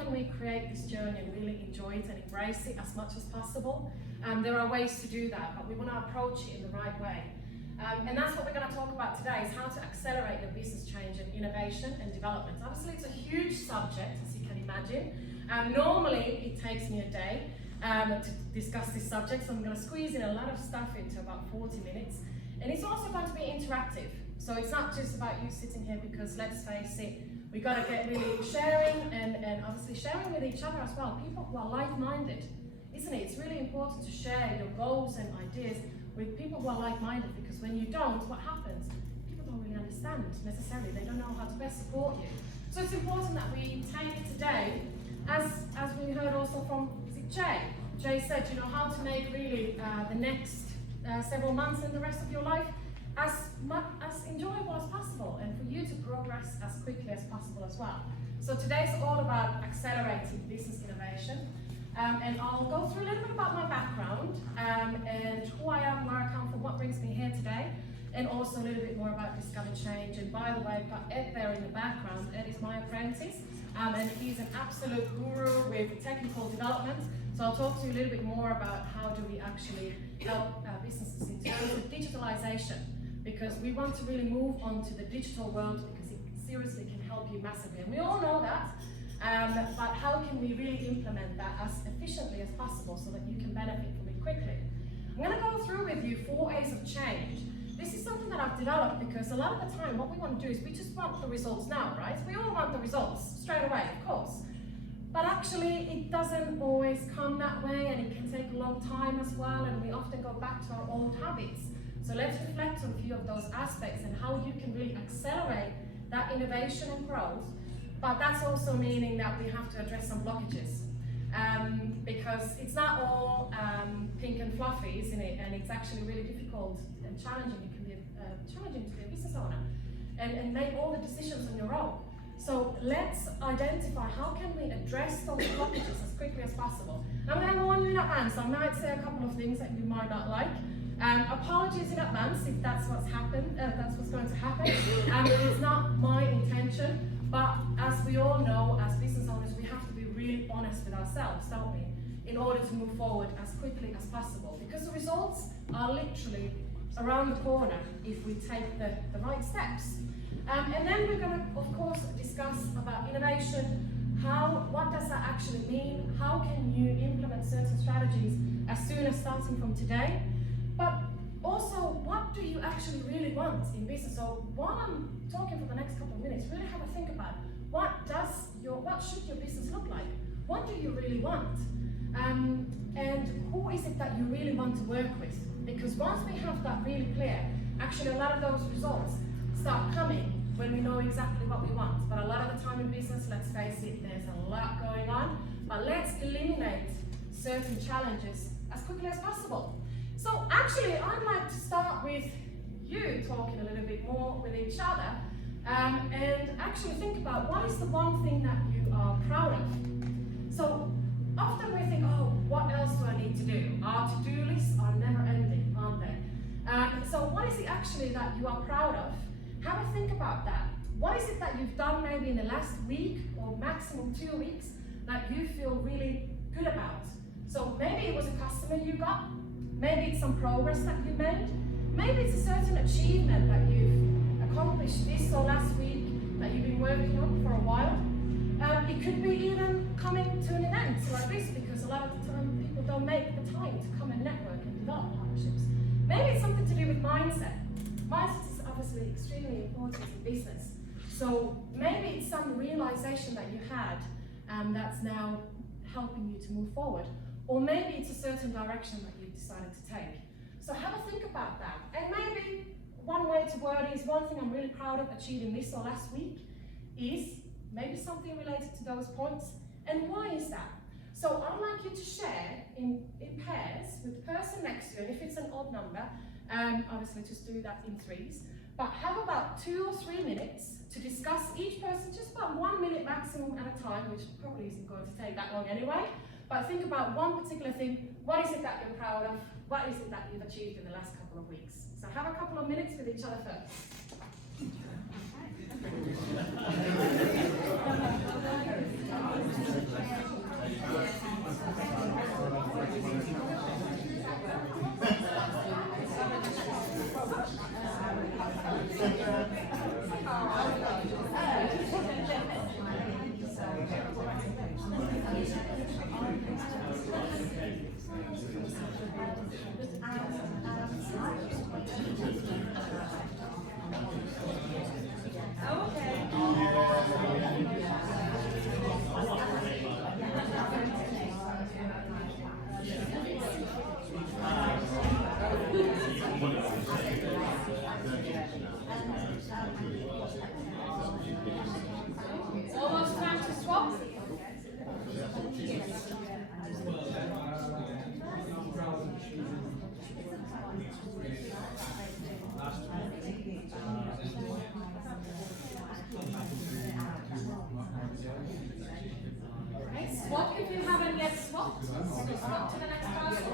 can we create this journey and really enjoy it and embrace it as much as possible? There are ways to do that, but we want to approach it in the right way. And that's what we're going to talk about today, is how to accelerate your business change and innovation and development. Obviously, it's a huge subject, as you can imagine. Normally, it takes me a day to discuss this subject, so I'm going to squeeze in a lot of stuff into about 40 minutes. And it's also going to be interactive. So it's not just about you sitting here, because let's face it, we've got to get really sharing and obviously sharing with each other as well. People who are like-minded, isn't it? It's really important to share your goals and ideas with people who are like-minded, because when you don't, what happens? People don't really understand necessarily. They don't know how to best support you. So it's important that we take it today, as we heard also from, is it Jay? Jay said, you know, how to make really the next several months and the rest of your life as enjoyable as possible, and for you to progress as quickly as possible as well. So today's all about accelerating business innovation. And I'll go through a little bit about my background and who I am, where I come from, what brings me here today, and also a little bit more about DiscoverChange. And by the way, I've got Ed there in the background. Ed is my apprentice, and he's an absolute guru with technical development. So I'll talk to you a little bit more about how do we actually help businesses in terms of digitalization, because we want to really move on to the digital world, because it seriously can help you massively. And we all know that. But how can we really implement that as efficiently as possible so that you can benefit from it quickly? I'm going to go through with you 4 A's of change. This is something that I've developed because a lot of the time what we want to do is we just want the results now, right? We all want the results straight away, of course. But actually it doesn't always come that way, and it can take a long time as well, and we often go back to our old habits. So let's reflect on a few of those aspects and how you can really accelerate that innovation and growth. But that's also meaning that we have to address some blockages, because it's not all pink and fluffy, isn't it? And it's actually really difficult and challenging. It can be challenging to be a business owner and make all the decisions on your own. So let's identify how can we address those blockages as quickly as possible. I'm going to warn you in advance. I might say a couple of things that you might not like. Apologies in advance if that's what's happened. That's what's going to happen. It's not my intention. But as we all know, as business owners, we have to be really honest with ourselves, don't we? In order to move forward as quickly as possible. Because the results are literally around the corner if we take the right steps. And then we're going to, of course, discuss about innovation. What does that actually mean? How can you implement certain strategies as soon as starting from today? But also, what do you actually really want in business? So while I'm talking for the next couple of minutes, really have a think about what should your business look like? What do you really want? And who is it that you really want to work with? Because once we have that really clear, actually a lot of those results start coming when we know exactly what we want. But a lot of the time in business, let's face it, there's a lot going on. But let's eliminate certain challenges as quickly as possible. So actually, I'd like to start with you talking a little bit more with each other, and actually think about what is the one thing that you are proud of. So often we think, oh, what else do I need to do? Our to-do lists are never ending, aren't they? So what is it actually that you are proud of? Have a think about that. What is it that you've done maybe in the last week or maximum 2 weeks that you feel really good about? So maybe it was a customer you got. Maybe it's some progress that you made. Maybe it's a certain achievement that you've accomplished this or last week that you've been working on for a while. It could be even coming to an event like this, because a lot of the time people don't make the time to come and network and develop partnerships. Maybe it's something to do with mindset. Mindset is obviously extremely important in business. So maybe it's some realization that you had that's now helping you to move forward. Or maybe it's a certain direction that you've decided to take. So have a think about that. And maybe one way to word is, one thing I'm really proud of achieving this or last week is maybe something related to those points. And why is that? So I'd like you to share in pairs with the person next to you. And if it's an odd number, obviously just do that in threes. But have about 2 or 3 minutes to discuss each person, just about 1 minute maximum at a time, which probably isn't going to take that long anyway. But think about one particular thing. What is it that you're proud of? What is it that you've achieved in the last couple of weeks? So have a couple of minutes with each other first. Almost time to swap. Okay, swap if you haven't yet swapped. So swap to the next person.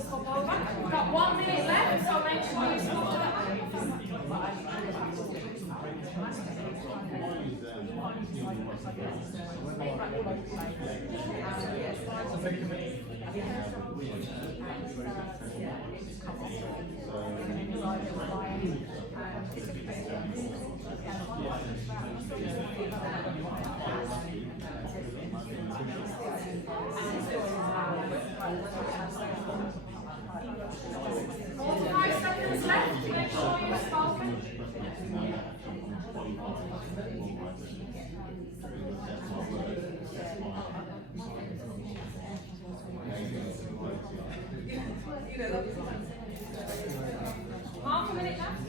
Swap over. We've got 1 minute left, so make sure you swap that. Seconds left. Make sure you're spoken. Half a minute left?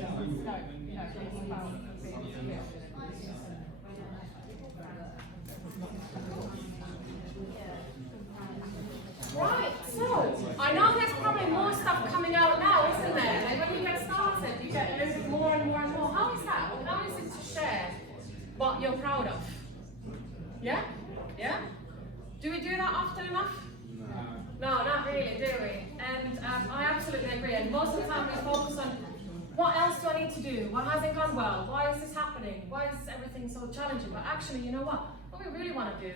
Right, so I know there's probably more stuff coming out now, isn't there? And when you get started, you get a little bit more and more and more. How is that? Well, how is it to share what you're proud of? Yeah? Yeah? Do we do that often enough? No, not really, do we? And I absolutely agree. And most of the time we focus on what else do I need to do? What hasn't gone well? Why is this happening? Why is everything so challenging? But actually, you know what? What we really want to do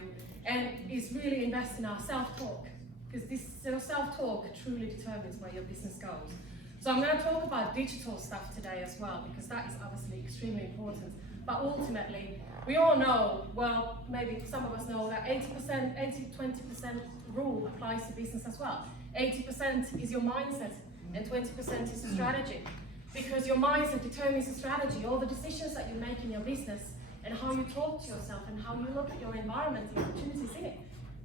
is really invest in our self-talk. Because this self-talk truly determines where your business goes. So I'm going to talk about digital stuff today as well, because that is obviously extremely important. But ultimately, we all know, well, maybe some of us know that 80-20% rule applies to business as well. 80% is your mindset, and 20% is the strategy. Because your mindset determines the strategy, all the decisions that you make in your business, and how you talk to yourself, and how you look at your environment, the opportunities in it,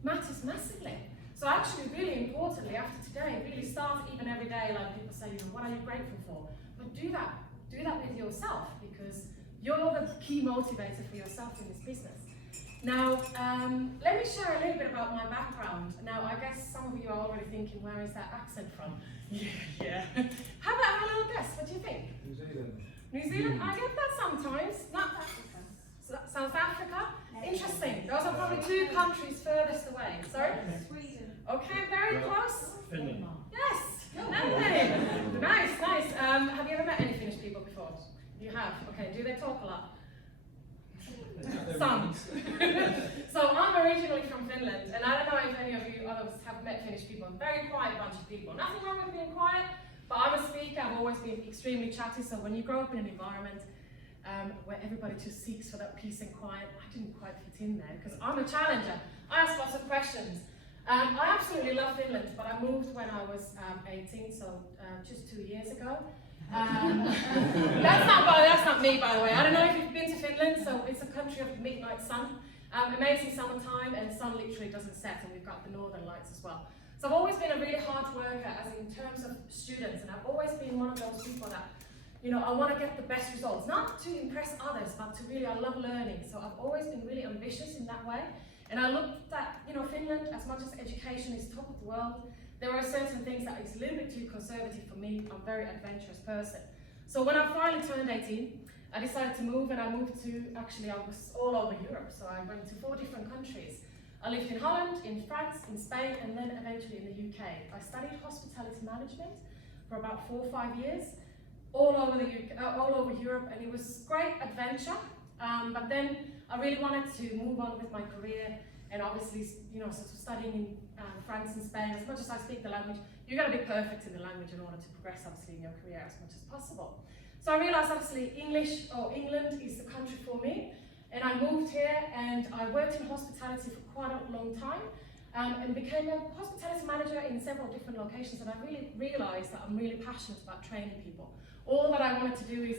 matters massively. So actually, really importantly, after today, really start even every day, like people say, you know, what are you grateful for? But do that with yourself, because you're the key motivator for yourself in this business. Now, let me share a little bit about my background. Now, I guess some of you are already thinking, where is that accent from? Yeah. How about have a little guess? What do you think? New Zealand. New Zealand? I get that sometimes. Not Africa. South Africa? Interesting. Those are probably two countries furthest away. Sorry? Sweden. Okay, very close. Finland. Yes. Finland. Nice. Have you ever met any Finnish people before? You have. Okay. Do they talk a lot? Some. So I'm originally from Finland, and I don't know if any of you others have met Finnish people. Very quiet bunch of people. Nothing wrong with being quiet, but I'm a speaker. I've always been extremely chatty. So when you grow up in an environment where everybody just seeks for that peace and quiet, I didn't quite fit in there because I'm a challenger. I ask lots of questions. I absolutely love Finland, but I moved when I was 18, so just 2 years ago. That's not me, by the way. I don't know if you've been to Finland, so it's a country of midnight sun. Amazing summertime, and sun literally doesn't set, and we've got the northern lights as well. So I've always been a really hard worker, as in terms of students, and I've always been one of those people that, you know, I want to get the best results, not to impress others, but to really, I love learning. So I've always been really ambitious in that way. And I looked at, you know, Finland, as much as education is top of the world, there are certain things that is a little bit too conservative for me. I'm a very adventurous person. So when I finally turned 18, I decided to move, and I moved to, actually I was all over Europe. So I went to 4 different countries. I lived in Holland, in France, in Spain, and then eventually in the UK. I studied hospitality management for about 4 or 5 years, all over the UK, all over Europe, and it was great adventure. But then I really wanted to move on with my career, and obviously, you know, sort of studying in France and Spain. As much as I speak the language, you got to be perfect in the language in order to progress, obviously, in your career as much as possible. So I realised, obviously, England is the country for me. And I moved here and I worked in hospitality for quite a long time and became a hospitality manager in several different locations, and I really realised that I'm really passionate about training people. All that I wanted to do is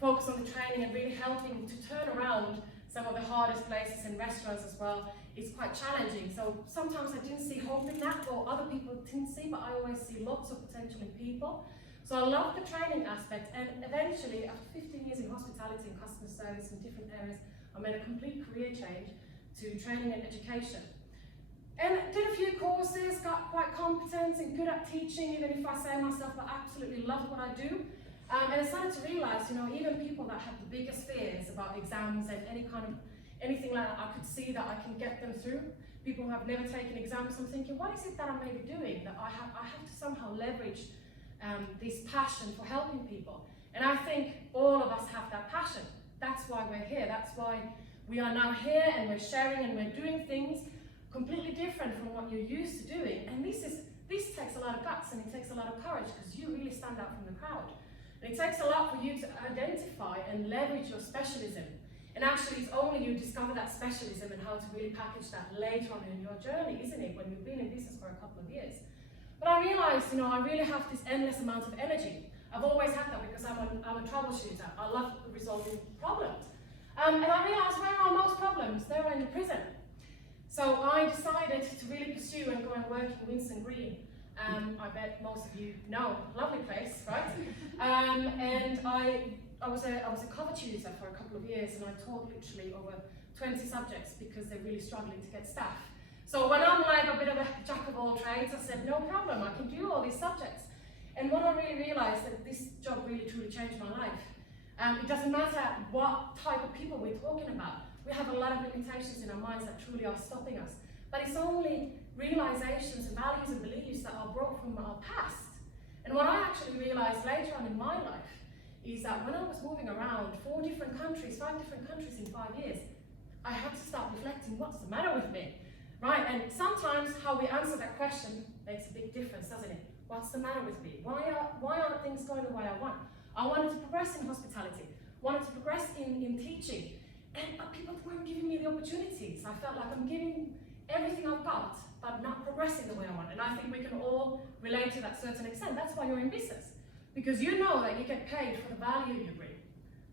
focus on the training and really helping to turn around some of the hardest places in restaurants as well. It's quite challenging, so sometimes I didn't see hope in that, or other people didn't see, but I always see lots of potential in people. So I love the training aspect, and eventually, after 15 years in hospitality and customer service in different areas, I made a complete career change to training and education. And did a few courses, got quite competent and good at teaching, even if I say myself, I absolutely love what I do. And I started to realise, you know, even people that have the biggest fears about exams and anything like that, I could see that I can get them through. People who have never taken exams, I'm thinking, what is it that I may be doing that I have to somehow leverage this passion for helping people? And I think all of us have that passion. That's why we're here. That's why we are now here, and we're sharing and we're doing things completely different from what you're used to doing. And this takes a lot of guts, and it takes a lot of courage, because you really stand out from the crowd. And it takes a lot for you to identify and leverage your specialism. And actually, it's only you discover that specialism and how to really package that later on in your journey, isn't it, when you've been in business for a couple of years. But I realized, you know, I really have this endless amount of energy. I've always had that because I'm a troubleshooter. I love resolving problems. And I realized, where are most problems? They were in the prison. So I decided to really pursue and go and work in Winson Green. I bet most of you know, lovely place, right? And I was a cover tutor for a couple of years, and I taught literally over 20 subjects because they're really struggling to get staff. So when I'm like a bit of a jack of all trades, I said, no problem, I can do all these subjects. And when I really realised that this job really truly changed my life, it doesn't matter what type of people we're talking about. We have a lot of limitations in our minds that truly are stopping us. But it's only realizations and values and beliefs that are brought from our past. And what I actually realized later on in my life is that when I was moving around 5 different countries in 5 years, I had to start reflecting, what's the matter with me? Right? And sometimes how we answer that question makes a big difference, doesn't it? What's the matter with me? Why aren't things going the way I want? I wanted to progress in hospitality, wanted to progress in teaching, but people weren't giving me the opportunities. I felt like I'm giving everything I've got, but not progressing the way I want. And I think we can all relate to that to a certain extent. That's why you're in business. Because you know that you get paid for the value you bring.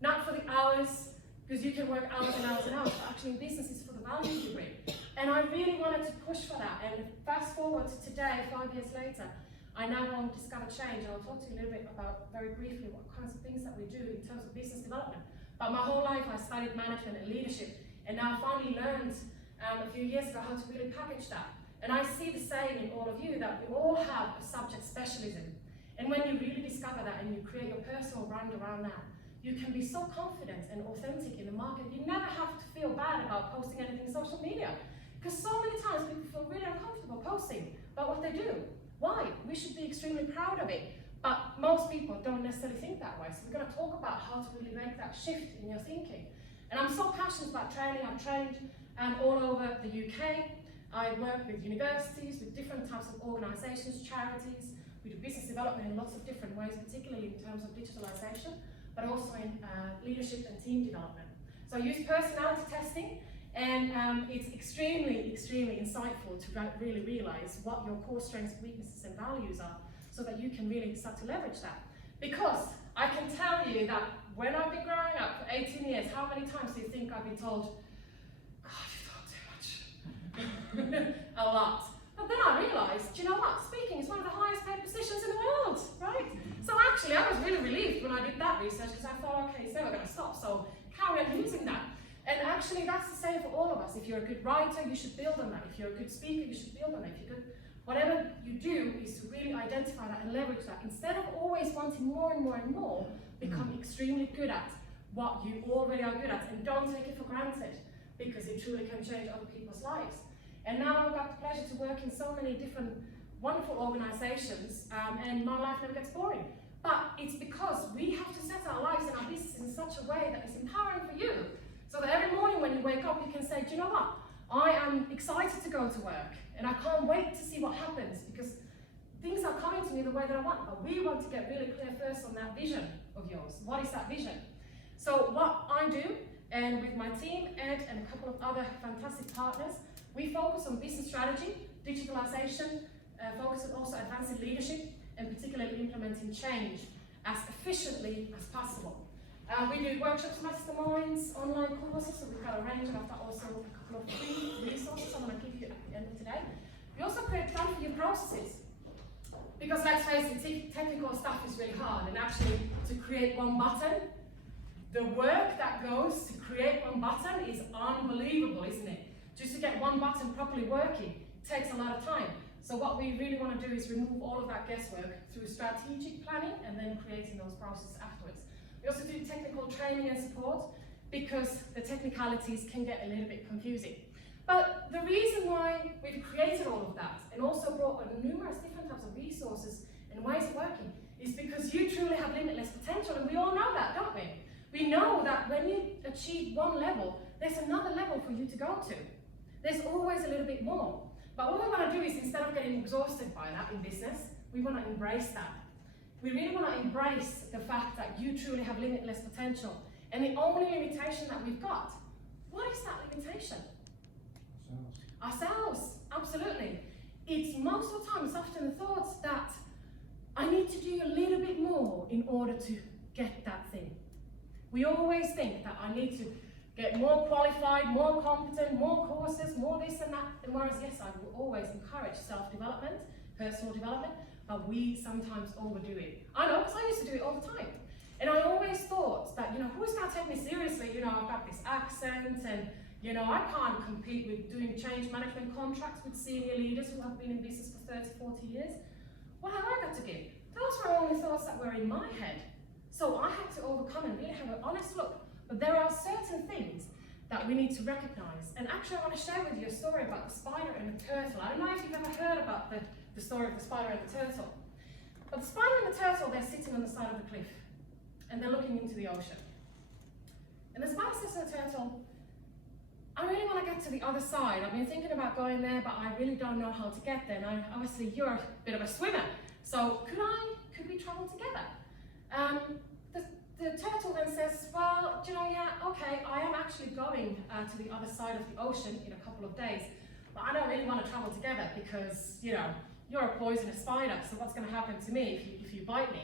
Not for the hours, because you can work hours and hours and hours, but actually in business it's for the value you bring. And I really wanted to push for that. And fast forward to today, 5 years later, I now own DiscoverChange. I'll talk to you a little bit about, very briefly, what kinds of things that we do in terms of business development. But my whole life I studied management and leadership, and now I finally learned a few years ago how to really package that. And I see the same in all of you, that we all have a subject specialism. And when you really discover that and you create your personal brand around that, you can be so confident and authentic in the market. You never have to feel bad about posting anything on social media. Because so many times people feel really uncomfortable posting about what they do. Why? We should be extremely proud of it. But most people don't necessarily think that way. So we're going to talk about how to really make that shift in your thinking. And I'm so passionate about training. I've trained all over the UK. I work with universities, with different types of organisations, charities. We do business development in lots of different ways, particularly in terms of digitalisation, but also in leadership and team development. So I use personality testing, and it's extremely, extremely insightful to really realise what your core strengths, weaknesses and values are, so that you can really start to leverage that. Because I can tell you that when I've been growing up for 18 years, how many times do you think I've been told, God, you talk too much? A lot. But then I realised, you know what, speaking is one of the highest paid positions in the world, right? So actually I was really relieved when I did that research, because I thought, okay, it's never going to stop, so carry on using that. And actually that's the same for all of us. If you're a good writer, you should build on that. If you're a good speaker, you should build on that. If you're good, whatever you do is to really identify that and leverage that. Instead of always wanting more and more and more, become extremely good at what you already are good at, and don't take it for granted, because it truly can change other people's lives. And now I've got the pleasure to work in so many different wonderful organisations, and my life never gets boring. But it's because we have to set our lives and our business in such a way that is empowering for you. So that every morning when you wake up, you can say, do you know what? I am excited to go to work, and I can't wait to see what happens, because things are coming to me the way that I want. But we want to get really clear first on that vision of yours. What is that vision? So what I do And with my team, Ed, and a couple of other fantastic partners, we focus on business strategy, digitalization, focus on also advancing leadership, and particularly implementing change as efficiently as possible. We do workshops, masterminds, online courses, so we've got a range, and I've got also a couple of free resources I'm going to give you at the end of today. We also create a plan for your processes. Because let's face it, technical stuff is really hard, and actually to create one button, the work that goes to create one button is unbelievable, isn't it? Just to get one button properly working takes a lot of time. So what we really want to do is remove all of that guesswork through strategic planning and then creating those processes afterwards. We also do technical training and support because the technicalities can get a little bit confusing. But the reason why we've created all of that and also brought on numerous different types of resources and ways of working is because you truly have limitless potential, and we all know that, don't we? We know that when you achieve one level, there's another level for you to go to. There's always a little bit more. But what we want to do is, instead of getting exhausted by that in business, we want to embrace that. We really want to embrace the fact that you truly have limitless potential. And the only limitation that we've got, what is that limitation? Ourselves, absolutely. It's most of the time, it's often the thoughts that I need to do a little bit more in order to get that thing. We always think that I need to get more qualified, more competent, more courses, more this and that. And whereas, yes, I will always encourage self-development, personal development, but we sometimes overdo it. I know, because I used to do it all the time. And I always thought that, who's going to take me seriously? I've got this accent, and, I can't compete with doing change management contracts with senior leaders who have been in business for 30, 40 years. What have I got to give? Those were only thoughts that were in my head. So I had to overcome and really have an honest look. But there are certain things that we need to recognize. And actually, I want to share with you a story about the spider and the turtle. I don't know if you've ever heard about the story of the spider and the turtle. But the spider and the turtle, they're sitting on the side of the cliff. And they're looking into the ocean. And the spider says to the turtle, I really want to get to the other side. I've been thinking about going there, but I really don't know how to get there. And obviously, you're a bit of a swimmer. So could we travel together? The turtle then says, well, okay, I am actually going to the other side of the ocean in a couple of days, but I don't really want to travel together because, you're a poisonous spider, so what's going to happen to me if you bite me?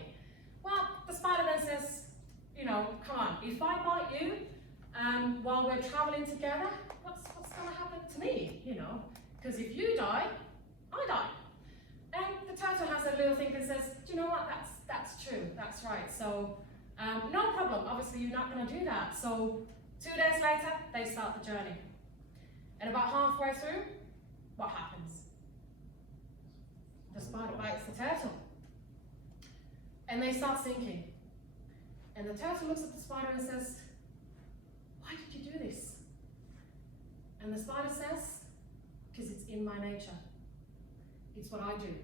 Well, the spider then says, come on, if I bite you while we're traveling together, what's going to happen to me, Because if you die, I die. And the turtle has a little thing and says, do you know what, that's true, that's right. So, no problem, obviously you're not going to do that. So 2 days later, they start the journey. And about halfway through, what happens? The spider bites the turtle. And they start sinking. And the turtle looks at the spider and says, why did you do this? And the spider says, because it's in my nature. It's what I do.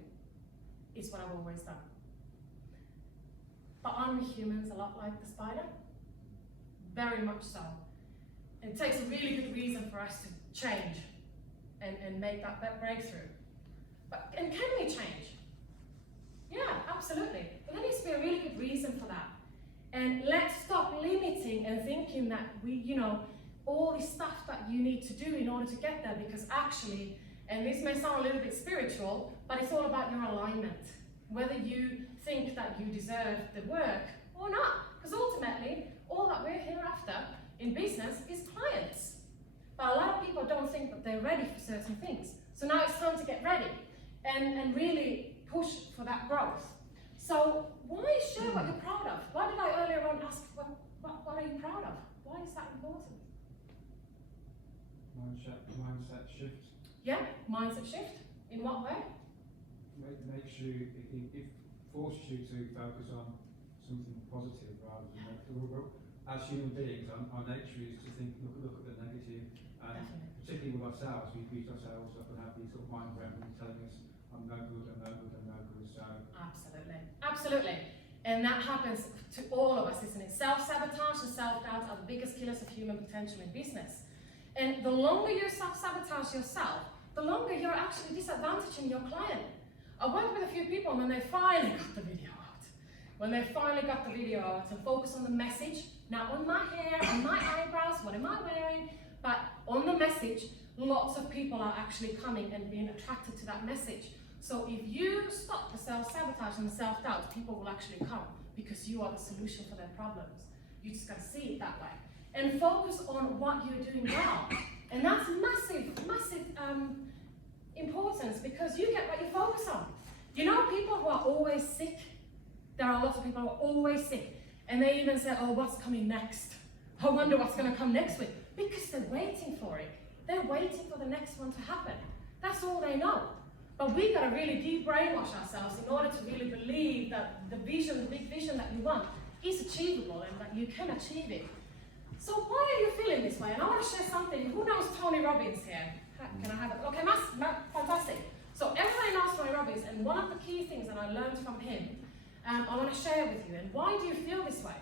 It's what I've always done. But aren't we humans a lot like the spider? Very much so. It takes a really good reason for us to change and make that breakthrough. And can we change? Yeah, absolutely. But there needs to be a really good reason for that. And let's stop limiting and thinking that all this stuff that you need to do in order to get there, because actually, and this may sound a little bit spiritual, but it's all about your alignment. Whether you think that you deserve the work or not. Because ultimately, all that we're here after in business is clients. But a lot of people don't think that they're ready for certain things. So now it's time to get ready and really push for that growth. So why share what you're proud of? Why did I earlier on ask, what are you proud of? Why is that important? Mindset shift. Yeah, mindset shift. In what way? Makes you, it forces you to focus on something positive rather than negative. As human beings, our nature is to think, look at the negative, and particularly with ourselves, we beat ourselves up and have these sort of mind gremlins telling us, I'm no good, I'm no good, I'm no good. So absolutely. And that happens to all of us, isn't it? Self-sabotage and self-doubt are the biggest killers of human potential in business. And the longer you self-sabotage yourself, the longer you're actually disadvantaging your client. I worked with a few people when they finally got the video out. when they finally got the video out and focus on the message, not on my hair, on my eyebrows, what am I wearing, but on the message, lots of people are actually coming and being attracted to that message. So if you stop the self-sabotage and the self-doubt, people will actually come because you are the solution for their problems. You just got to see it that way. And focus on what you're doing well. And that's massive, massive importance, because you get what you focus on. You know, people who are always sick, there are lots of people who are always sick, and they even say, oh, what's coming next? I wonder what's going to come next week. Because they're waiting for it. They're waiting for the next one to happen. That's all they know. But we've got to really de-brainwash ourselves in order to really believe that the vision, the big vision that you want is achievable and that you can achieve it. So why are you feeling this way? And I want to share something. Who knows Tony Robbins here? Can I have it? Okay, fantastic. So everybody knows Tony Robbins, and one of the key things that I learned from him, I want to share with you. And why do you feel this way?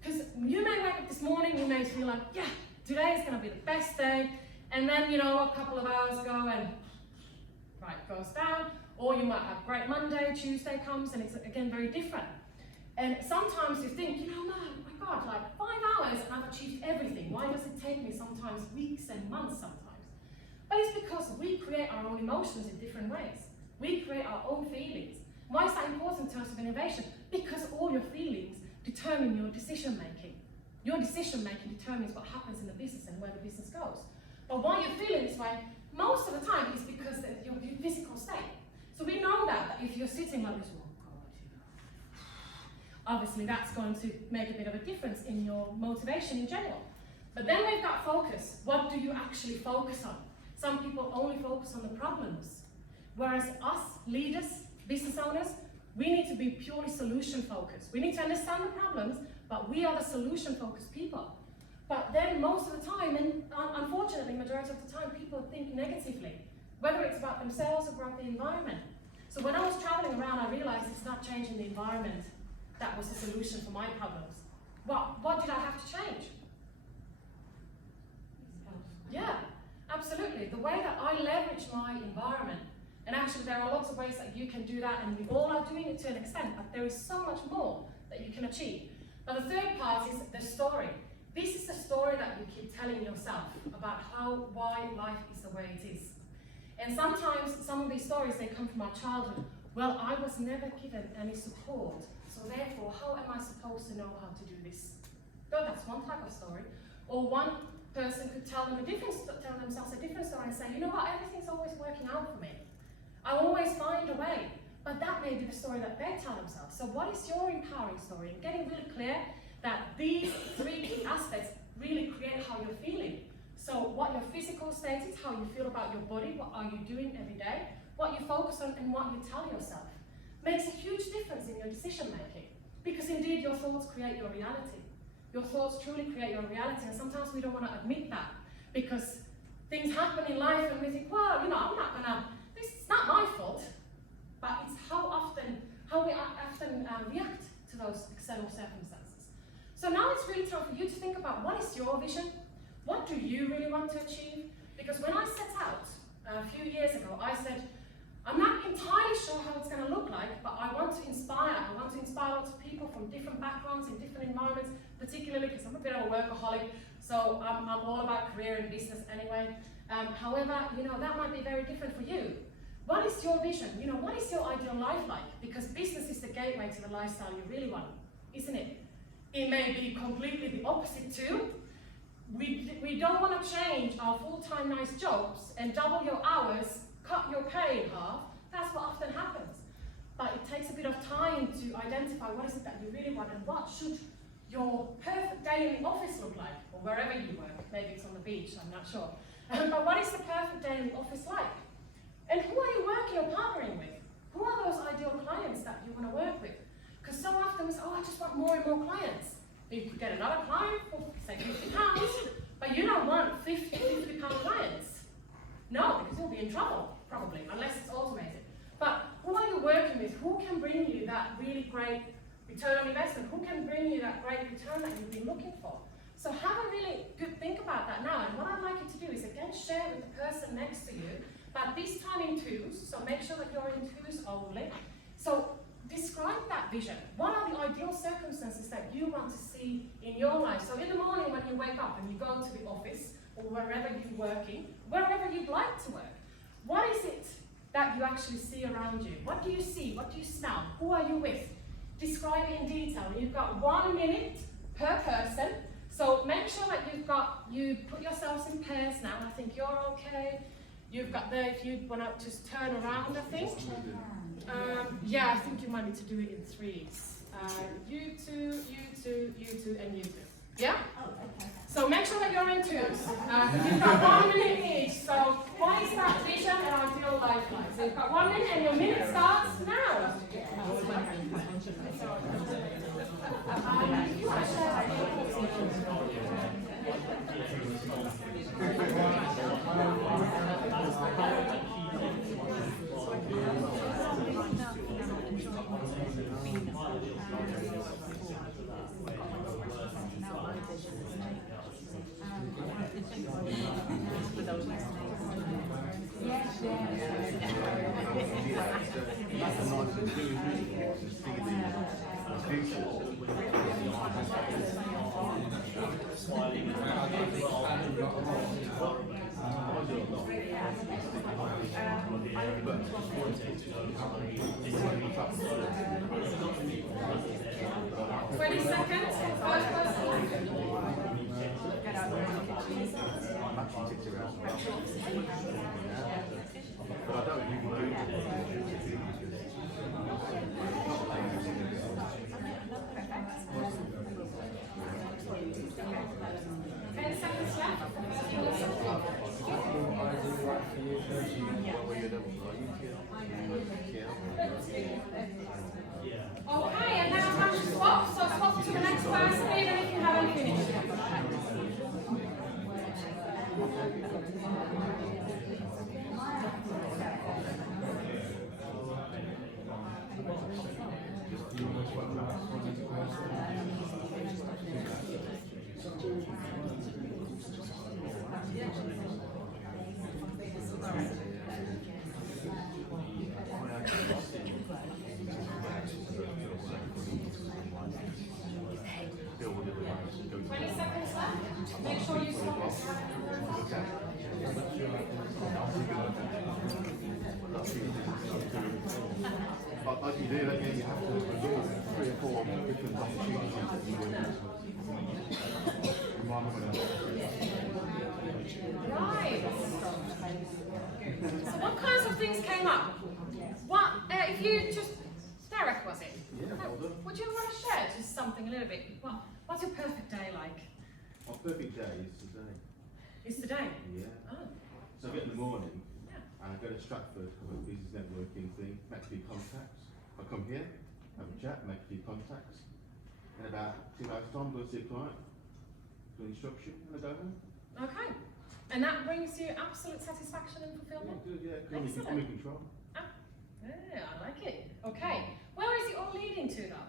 Because you may wake up this morning, you may feel like, yeah, today is going to be the best day, and then, you know, a couple of hours go and right, goes down, or you might have great Monday, Tuesday comes, and it's again very different. And sometimes you think, you know, man, oh my God, like 5 hours and I've achieved everything. Why does it take me sometimes weeks and months sometimes? But it's because we create our own emotions in different ways. We create our own feelings. Why is that important in terms of innovation? Because all your feelings determine your decision making. Your decision making determines what happens in the business and where the business goes. But why you're feeling this way, most of the time is because of your physical state. So we know that if you're sitting like this, oh God, you know, obviously that's going to make a bit of a difference in your motivation in general. But then we've got focus. What do you actually focus on? Some people only focus on the problems. Whereas us, leaders, business owners, we need to be purely solution focused. We need to understand the problems, but we are the solution focused people. But then most of the time, and unfortunately majority of the time, people think negatively, whether it's about themselves or about the environment. So when I was traveling around, I realized it's not changing the environment that was the solution for my problems. What did I have to change? Yeah, absolutely. The way that I leverage my environment, and actually there are lots of ways that you can do that, and we all are doing it to an extent, but there is so much more that you can achieve. But the third part is the story. This is the story that you keep telling yourself about why life is the way it is. And sometimes some of these stories, they come from our childhood. Well, I was never given any support, so therefore, how am I supposed to know how to do this? So that's one type of story. Or one person could tell themselves a different story and say, you know what, everything's always working out for me. I always find a way. But that may be the story that they tell themselves. So what is your empowering story? And getting really clear that these three key aspects really create how you're feeling. So what your physical state is, how you feel about your body, what are you doing every day, what you focus on and what you tell yourself, makes a huge difference in your decision making. Because indeed your thoughts create your reality. Your thoughts truly create your reality, and sometimes we don't want to admit that because things happen in life and we think, well, you know, it's not my fault, but it's how we often react to those external circumstances. So now it's really time for you to think about what is your vision, what do you really want to achieve? Because when I set out a few years ago, I said, I'm not entirely sure how it's going to look like, but I want to inspire. I want to inspire lots of people from different backgrounds, in different environments, particularly because I'm a bit of a workaholic, so I'm all about career and business anyway. However, you know, that might be very different for you. What is your vision? You know, what is your ideal life like? Because business is the gateway to the lifestyle you really want, isn't it? It may be completely the opposite too. We don't want to change our full-time nice jobs and double your hours, cut your pay in half. That's what often happens. But it takes a bit of time to identify what is it that you really want and what should your perfect day in the office look like, or wherever you work. Maybe it's on the beach, I'm not sure. But what is the perfect day in the office like? And who are you working or partnering with? Who are those ideal clients that you want to work with? Because so often we say, oh, I just want more and more clients. You could get another client for, say, £50, but you don't want 50 £50 clients. No, because you'll be in trouble, probably, unless it's automated. But who are you working with? Who can bring you that really great return on investment? Who can bring you that great return that you've been looking for? So have a really good think about that now. And what I'd like you to do is, again, share with the person next to you, but this time in twos, so make sure that you're in twos only. So describe that vision. What are the ideal circumstances that you want to see in your life? So in the morning when you wake up and you go to the office or wherever you're working, wherever you'd like to work, what is it that you actually see around you? What do you see? What do you smell? Who are you with? Describe it in detail. You've got 1 minute per person. So make sure that you put yourselves in pairs now. I think you're okay. You've got there, if you want to just turn around, I think. Yeah, I think you might need to do it in threes. You two, you two, you two, and you two. Yeah? So make sure that you're in twos. You've got 1 minute each. So what is that vision and ideal life like? So you've got 1 minute and your minute starts now. You want to share that? 20 seconds. But I don't really do 10 seconds left. Okay, and now time to swap. So swap to the next person, even if you haven't finished yet. Make sure you stop. But like you do, that means you have to absorb 3 or 4 different opportunities that you will Right. So what kinds of things came up? What, if you just, Derek was it? Yeah, well done. Would you want to share just something a little bit? What's your perfect day like? My perfect day is today. Is today? Yeah. Oh. So I get in the morning, Yeah. and I go to Stratford for a business networking thing, make a few contacts. I come here, have a chat, make a few contacts. In about 2 hours' time, go see a client, do an instruction, and I go home. Okay. And that brings you absolute satisfaction and fulfillment? Yeah, good, yeah. Excellent. I'm in control. Yeah, I like it. Okay. Where is it all leading to though?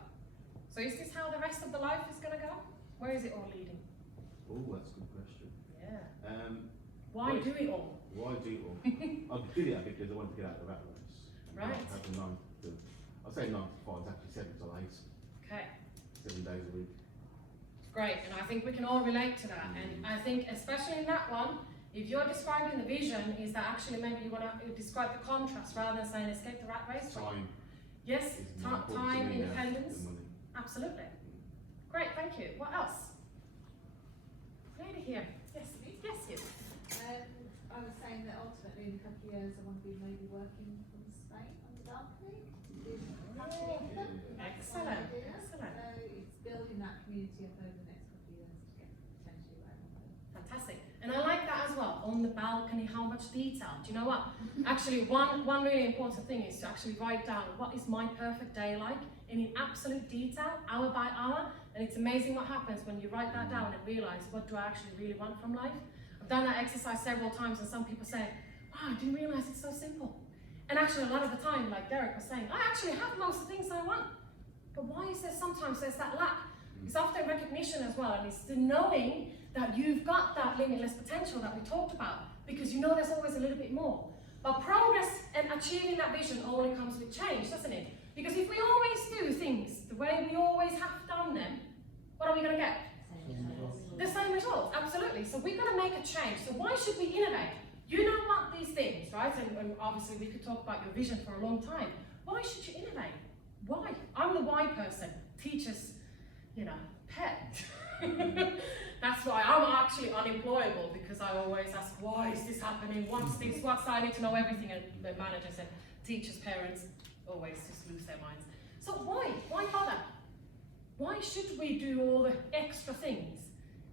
So is this how the rest of the life is going to go? Where is it all leading? Oh, that's a good question. Yeah. Why do it all? Why do it all? I did it because I wanted to get out of the rat race. Right. I have the 9 to, I'll say 9 to 5, it's actually 7 to 8. Okay. 7 days a week. Great, and I think we can all relate to that. And I think especially in that one, if you're describing the vision, is that actually maybe you want to describe the contrast rather than saying escape the rat race? Time. Yes, is more important to time, me now independence. than money. Absolutely. Great, thank you. What else? Lady here. Yes, yes, yes. I was saying that ultimately in a couple of years I want to be maybe working from Spain on the balcony. Excellent, Idea. excellent. So it's building that community up over the next couple of years to get potentially where I want to go. Fantastic. And I like that as well. On the balcony, how much detail. Do you know what? Actually, one really important thing is to actually write down what is my perfect day like, and in absolute detail, hour by hour. And it's amazing what happens when you write that down and realize, what do I actually really want from life? I've done that exercise several times, and some people say, wow, I didn't realize it's so simple. And actually, a lot of the time, like Derek was saying, I actually have most of the things I want. But why is there sometimes there's that lack? It's often recognition as well, and it's the knowing that you've got that limitless potential that we talked about, because you know there's always a little bit more. But progress and achieving that vision only comes with change, doesn't it? Because if we always do things the way we always have done them, what are we going to get? The same results, absolutely. So we've got to make a change. So why should we innovate? You don't want these things, right? And obviously we could talk about your vision for a long time. Why should you innovate? Why? I'm the why person. Teachers, pet. That's why I'm actually unemployable, because I always ask, why is this happening? What's this? What's that? I need to know everything. And the managers and teachers, parents always just lose their minds. So why? Why bother? Why should we do all the extra things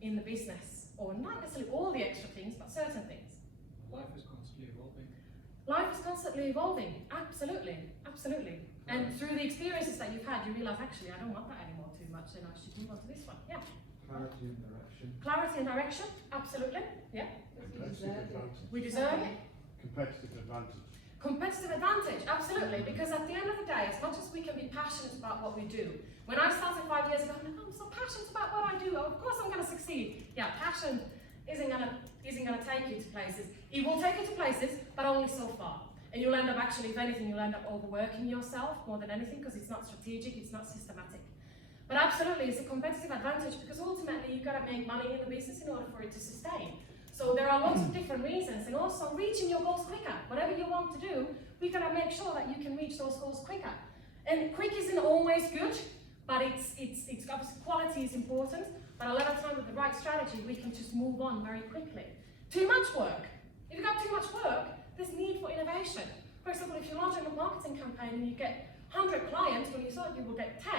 in the business? Or not necessarily all the extra things, but certain things. Life is constantly evolving. Life is constantly evolving, absolutely, absolutely. And through the experiences that you've had, you realise, actually, I don't want that anymore too much, and I should move on to this one. Yeah. Clarity and direction. Clarity and direction, absolutely. Yeah. We deserve it. Competitive advantage. Competitive advantage, absolutely. Because at the end of the day, as much as we can be passionate about what we do, when I started 5 years ago, I'm so passionate about what I do. Of course, I'm going to succeed. Yeah, passion isn't going to take you to places. It will take you to places, but only so far. And you'll end up actually, if anything, you'll end up overworking yourself more than anything, because it's not strategic, it's not systematic. But absolutely, it's a competitive advantage, because ultimately you've got to make money in the business in order for it to sustain. So there are lots of different reasons, and also reaching your goals quicker. Whatever you want to do, we've got to make sure that you can reach those goals quicker. And quick isn't always good, but it's obviously quality is important. But a lot of time with the right strategy, we can just move on very quickly. Too much work. If you've got too much work, there's need for innovation. For example, if you're launching a marketing campaign and you get 100 clients when you thought you will get 10,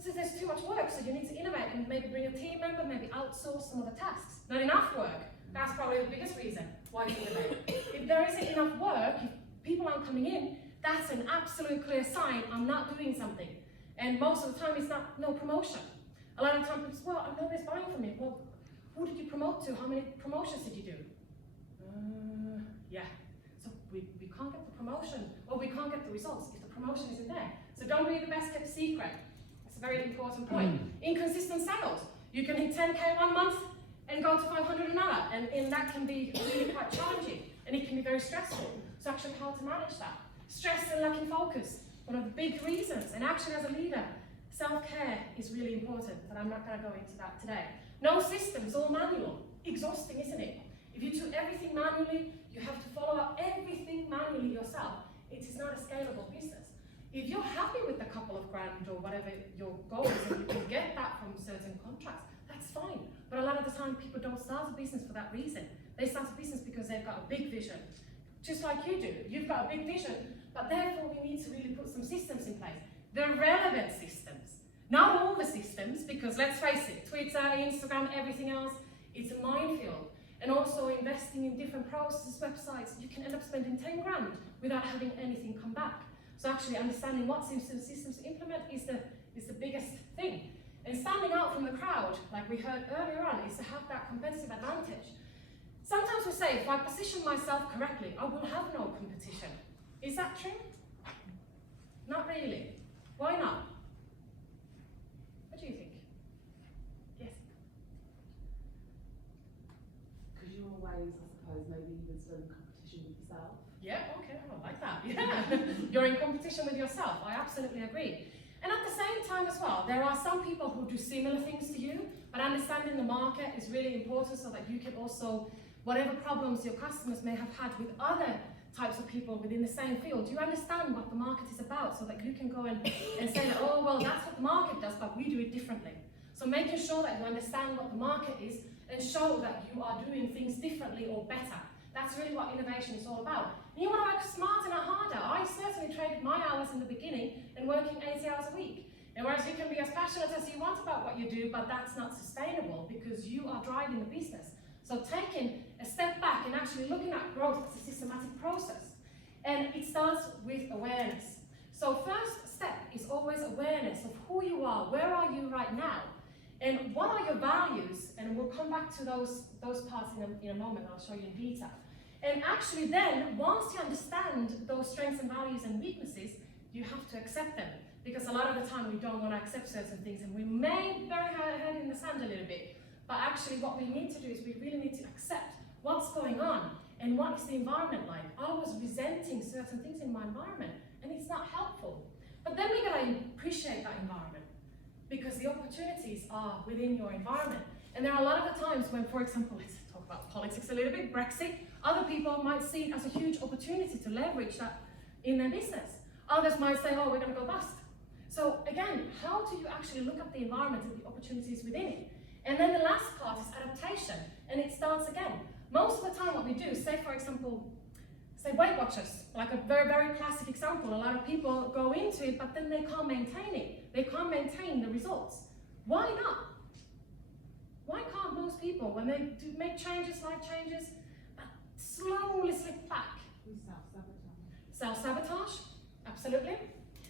so there's too much work, so you need to innovate and maybe bring a team member, maybe outsource some of the tasks. Not enough work. That's probably the biggest reason why you innovate. If there isn't enough work, if people aren't coming in, that's an absolute clear sign I'm not doing something. And most of the time it's not no promotion. A lot of times people say, well, nobody's buying from me. Well, who did you promote to? How many promotions did you do? Yeah. So we can't get the promotion, or we can't get the results if the promotion isn't there. So don't be the best kept secret. It's a very important point. Inconsistent sales. You can hit 10K one month and go to 500 another, and that can be really quite challenging, and it can be very stressful. So actually how to manage that. Stress and lacking focus, one of the big reasons, and actually as a leader, self-care is really important, but I'm not going to go into that today. No systems, all manual. Exhausting, isn't it? If you do everything manually, you have to follow up everything manually yourself. It is not a scalable business. If you're happy with a couple of grand or whatever your goal is, and you can get that from certain contracts, that's fine. But a lot of the time, people don't start a business for that reason. They start a business because they've got a big vision. Just like you do. You've got a big vision, but therefore we need to really put some systems in place. The relevant systems. Not all the systems, because let's face it, Twitter, Instagram, everything else, it's a minefield. And also investing in different processes, websites, you can end up spending 10 grand without having anything come back. So actually understanding what systems to implement is the biggest thing. And standing out from the crowd, like we heard earlier on, is to have that competitive advantage. Sometimes we say, if I position myself correctly, I will have no competition. Is that true? Not really. Why not? What do you think? Yes? Because you're always, I suppose, maybe even still in competition with yourself. Yeah, okay, I like that. Yeah. You're in competition with yourself. I absolutely agree. And at the same time as well, there are some people who do similar things to you, but understanding the market is really important so that you can also, whatever problems your customers may have had with other types of people within the same field, you understand what the market is about so that you can go and say that, oh, well, that's what the market does, but we do it differently. So making sure that you understand what the market is and show that you are doing things differently or better. That's really what innovation is all about. And you want to work smarter, not harder. I certainly traded my hours in the beginning and working 80 hours a week. And whereas you can be as passionate as you want about what you do, but that's not sustainable because you are driving the business. So taking a step back and actually looking at growth as a systematic process. And it starts with awareness. So first step is always awareness of who you are, where are you right now, and what are your values, and we'll come back to those parts in a moment, I'll show you in detail. And actually then, once you understand those strengths and values and weaknesses, you have to accept them. Because a lot of the time we don't want to accept certain things, and we may bury our head in the sand a little bit. But actually what we need to do is we really need to accept what's going on and what is the environment like. I was resenting certain things in my environment, and it's not helpful. But then we're going to appreciate that environment because the opportunities are within your environment. And there are a lot of the times when, for example, let's talk about politics a little bit, Brexit, other people might see it as a huge opportunity to leverage that in their business. Others might say, oh, we're going to go bust. So again, how do you actually look at the environment and the opportunities within it? And then the last part is adaptation, and it starts again. Most of the time what we do, say for example, say Weight Watchers, like a very, very classic example. A lot of people go into it, but then they can't maintain it. They can't maintain the results. Why not? Why can't most people, when they do make changes, life changes, slowly slip back? We self-sabotage. Self-sabotage, absolutely.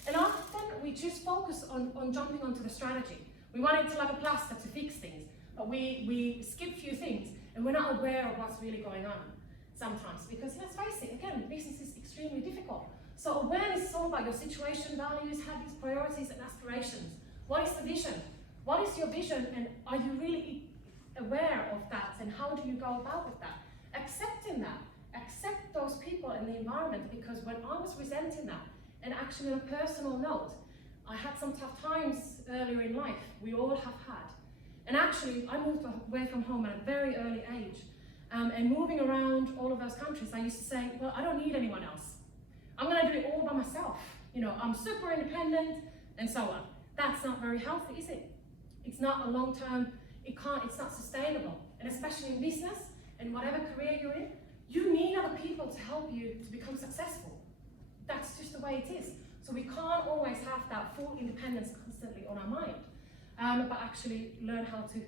And often we just focus on jumping onto the strategy. We want it to like a plaster to fix things, but we skip a few things and we're not aware of what's really going on sometimes. Because let's face it, again, business is extremely difficult. So awareness is all about your situation, values, habits, priorities, and aspirations. What is the vision? What is your vision, and are you really aware of that, and how do you go about with that? Accepting that. Accept those people in the environment, because when I was resenting that, and actually on a personal note, I had some tough times earlier in life. We all have had. And actually, I moved away from home at a very early age. And moving around all of those countries, I used to say, well, I don't need anyone else. I'm gonna do it all by myself. You know, I'm super independent, and so on. That's not very healthy, is it? It's not a long-term, it's not sustainable. And especially in business, and whatever career you're in, you need other people to help you to become successful. That's just the way it is. So we can't always have that full independence constantly on our mind, but actually learn how to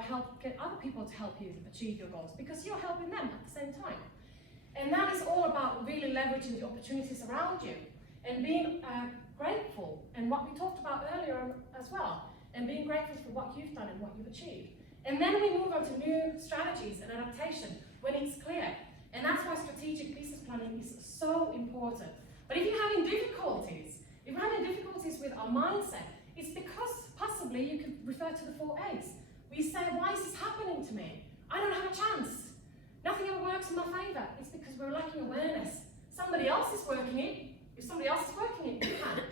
help get other people to help you achieve your goals, because you're helping them at the same time. And that is all about really leveraging the opportunities around you and being grateful, and what we talked about earlier as well, and being grateful for what you've done and what you've achieved. And then we move on to new strategies and adaptation when it's clear. And that's why strategic business planning is so important. But if you're having difficulties, with our mindset, it's because possibly you could refer to the 4 A's. We say, why is this happening to me? I don't have a chance. Nothing ever works in my favor. It's because we're lacking awareness. Somebody else is working it. If somebody else is working it, you can.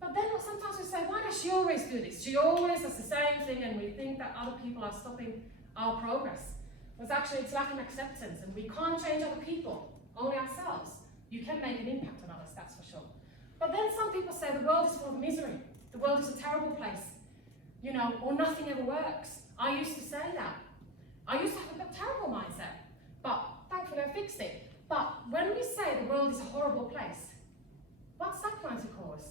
But then sometimes we say, why does she always do this? She always does the same thing, and we think that other people are stopping our progress. But actually it's lacking acceptance, and we can't change other people, only ourselves. You can make an impact on others, that's for sure. But then some people say the world is full of misery. The world is a terrible place, or nothing ever works. I used to say that. I used to have a terrible mindset, but thankfully I fixed it. But when we say the world is a horrible place, what's that going to cause?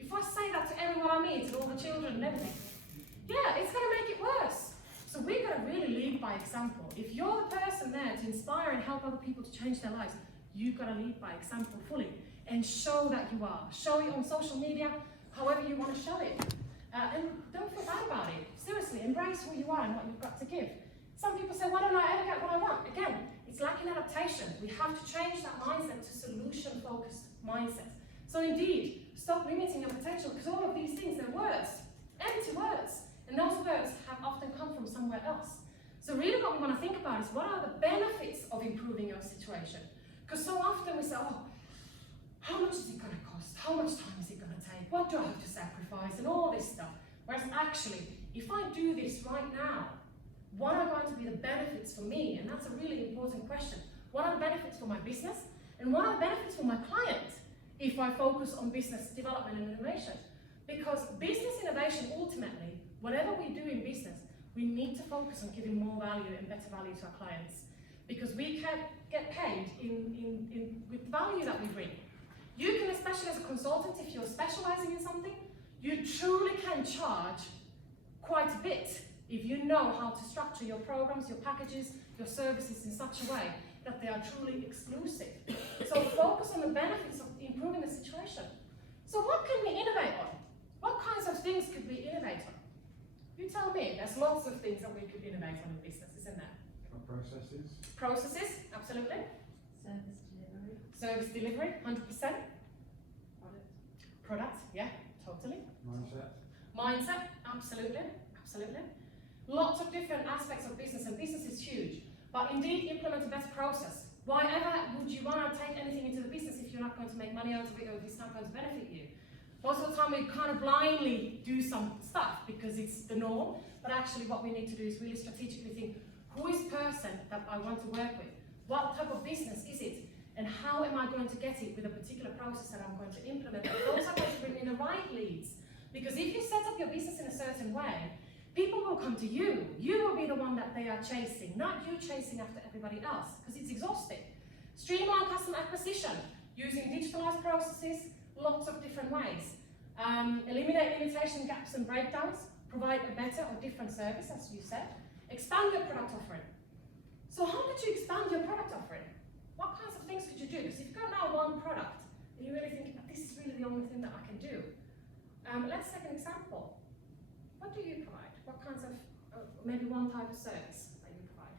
If I say that to everyone I meet, and all the children and everything, yeah, it's going to make it worse. So we've got to really lead by example. If you're the person there to inspire and help other people to change their lives, you've got to lead by example fully and show that you are. Show it on social media, however you want to show it. And don't feel bad about it. Seriously, embrace who you are and what you've got to give. Some people say, why don't I ever get what I want? Again, it's lacking adaptation. We have to change that mindset to solution-focused mindset. So indeed, stop limiting your potential, because all of these things, they're words, empty words. And those words have often come from somewhere else. So really what we want to think about is, what are the benefits of improving your situation? Because so often we say, oh, how much is it going to cost? How much time is it going to take? What do I have to sacrifice? And all this stuff. Whereas actually, if I do this right now, what are going to be the benefits for me? And that's a really important question. What are the benefits for my business? And what are the benefits for my client if I focus on business development and innovation? Because business innovation, ultimately, whatever we do in business, we need to focus on giving more value and better value to our clients. Because we can get paid with value that we bring. You can, especially as a consultant, if you're specializing in something, you truly can charge quite a bit if you know how to structure your programs, your packages, your services in such a way that they are truly exclusive. So focus on the benefits of improving the situation. So what can we innovate on? What kinds of things could we innovate on? You tell me. There's lots of things that we could innovate on in business, isn't there? Processes. Processes, absolutely. Service delivery, 100%. Product, yeah, totally. Mindset, absolutely. Lots of different aspects of business, and business is huge. But indeed, implement a better process. Why ever would you want to take anything into the business if you're not going to make money out of it or if it's not going to benefit you? Most of the time we kind of blindly do some stuff because it's the norm, but actually what we need to do is really strategically think, who is the person that I want to work with? What type of business is it? And how am I going to get it with a particular process that I'm going to implement? And those are going to bring in the right leads. Because if you set up your business in a certain way, people will come to you. You will be the one that they are chasing, not you chasing after everybody else, because it's exhausting. Streamline customer acquisition using digitalized processes, lots of different ways. Eliminate limitation gaps and breakdowns, provide a better or different service, as you said. Expand your product offering. So how did you expand your product offering? What kinds of things could you do? Because if you've got now one product, and you really think, this is really the only thing that I can do. Let's take an example. What do you provide? What kinds of, maybe one type of service that you provide?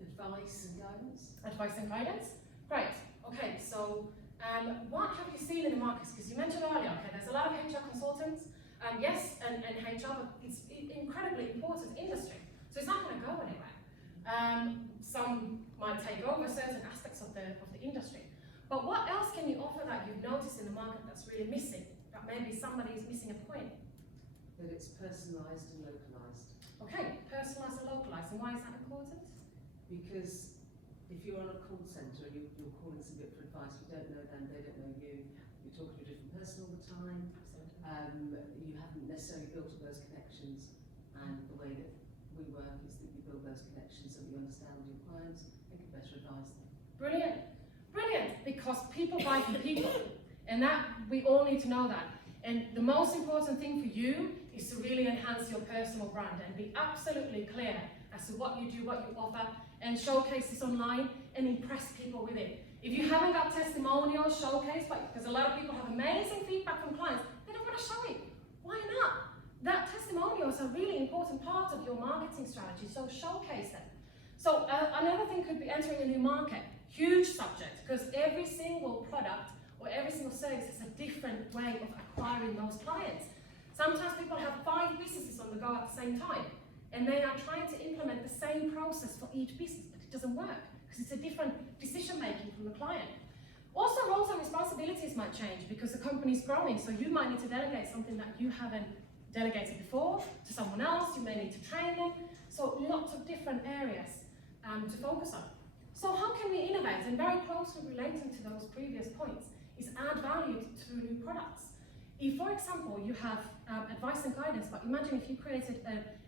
Advice and guidance. Advice and guidance? Great. Okay, so what have you seen in the markets? Because you mentioned earlier, okay, there's a lot of HR consultants, yes, and HR, but it's an incredibly important industry, so it's not going to go anywhere. Some might take over certain aspects of the industry. But what else can you offer that you've noticed in the market that's really missing? That maybe somebody is missing a point? That it's personalised and localised. Okay, personalised and localised. And why is that important? Because if you're on a call centre and you're calling somebody for advice, you don't know them, they don't know you, you're talking to a different person all the time, you haven't necessarily built up those connections, and the way that we work is that you build those connections so that you understand your clients and can better advise them. Brilliant. Brilliant, because people buy from people, and that we all need to know that. And the most important thing for you is to really enhance your personal brand and be absolutely clear as to what you do, what you offer, and showcase this online and impress people with it. If you haven't got testimonials, showcase, because a lot of people have amazing feedback from clients, they don't want to show it. Why not? That testimonials are a really important part of your marketing strategy, so showcase them. So another thing could be entering a new market. Huge subject, because every single product or every single service is a different way of acquiring those clients. Sometimes people have 5 businesses on the go at the same time, and they are trying to implement the same process for each business, but it doesn't work, because it's a different decision making from the client. Also, roles and responsibilities might change because the company's growing, so you might need to delegate something that you haven't delegated before to someone else, you may need to train them, so lots of different areas to focus on. So how can we innovate? And very closely relating to those previous points is add value through new products. If, for example, you have advice and guidance, but imagine if you created